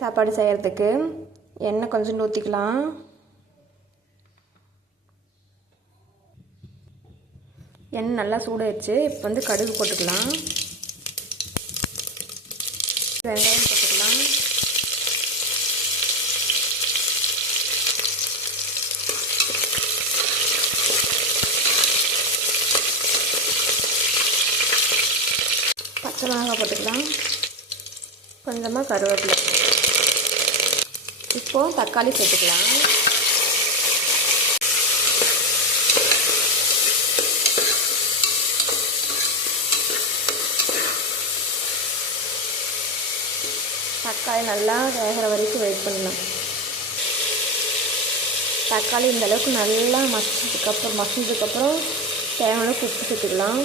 சாப்பாடு செய்கிறதுக்கு எண்ணெய் கொஞ்சம் ஊற்றிக்கலாம். எண்ணெய் நல்லா சூடாயிடுச்சு. இப்போ வந்து கடுகு போட்டுக்கலாம். வெங்காயம் போட்டுக்கலாம். பச்சை மிளகாய் போட்டுக்கலாம். கொஞ்சமாக கருவேப்பிலை. இப்போது தக்காளி சேர்த்துக்கலாம். தக்காளி நல்லா வேகிற வரைக்கும் வெயிட் பண்ணலாம். தக்காளி இந்த அளவுக்கு நல்லா மசிஞ்சதுக்கப்புறம் தேவையான உப்பு சேர்த்துக்கலாம்.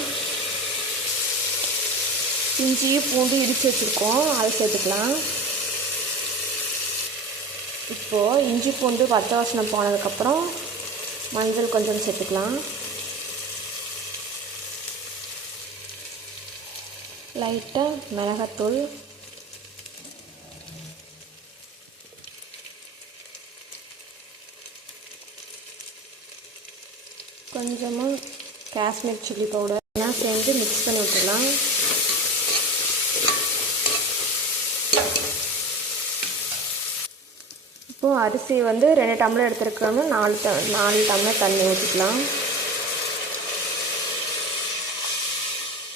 இஞ்சி பூண்டு இடித்து வச்சுருக்கோம், அதை சேர்த்துக்கலாம். இப்போது இஞ்சி பூண்டு பச்சை வாசனை போனதுக்கப்புறம் மஞ்சள் கொஞ்சம் சேர்த்துக்கலாம். லைட்டாக மிளகாத்தூள், கொஞ்சமாக காஷ்மீர் சில்லி பவுடர் எல்லாம் சேர்ந்து மிக்ஸ் பண்ணி விட்டுடலாம். இப்போது அரிசி வந்து 2 டம்ளர் எடுத்துருக்கோம்னா 4 டம்ளர் தண்ணி ஊற்றிக்கலாம்.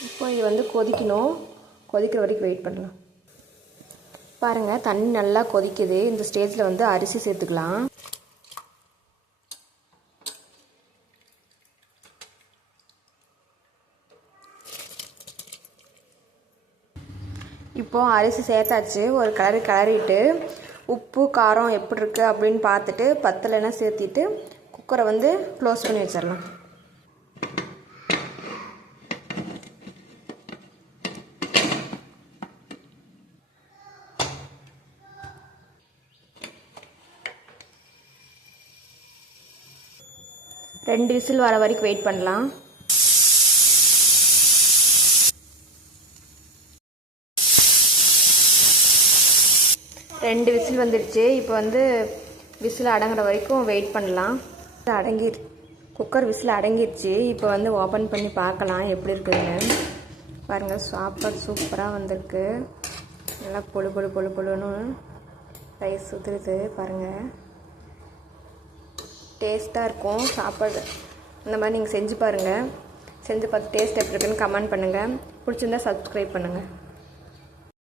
இப்போ இது வந்து கொதிக்கணும். கொதிக்கிற வரைக்கும் வெயிட் பண்ணலாம். பாருங்கள், தண்ணி நல்லா கொதிக்குது. இந்த ஸ்டேஜில் வந்து அரிசி சேர்த்துக்கலாம். இப்போது அரிசி சேர்த்தாச்சு. ஒரு கிளறிட்டு உப்பு காரம் எப்படி இருக்குது அப்படின்னு பார்த்துட்டு பத்தலைன்னா சேர்த்திட்டு குக்கரை வந்து க்ளோஸ் பண்ணி வச்சிடலாம். ரெண்டு விசில் வர வரைக்கும் வெயிட் பண்ணலாம். ரெண்டு விசில் வந்துடுச்சு. இப்போ வந்து விசில் அடங்குற வரைக்கும் வெயிட் பண்ணலாம். குக்கர் விசில் அடங்கிடுச்சு. இப்போ வந்து ஓப்பன் பண்ணி பார்க்கலாம் எப்படி இருக்குதுன்னு. பாருங்கள், சாப்பாடு சூப்பராக வந்திருக்கு. நல்லா பொழுன்னு ரைஸ் ஊற்றுறது பாருங்கள். டேஸ்ட்டாக இருக்கும் சாப்பாடு. இந்த மாதிரி நீங்கள் செஞ்சு பாருங்கள். செஞ்சு பார்த்து டேஸ்ட் எப்படி இருக்குன்னு கமெண்ட் பண்ணுங்கள். பிடிச்சிருந்தா சப்ஸ்கிரைப் பண்ணுங்கள்.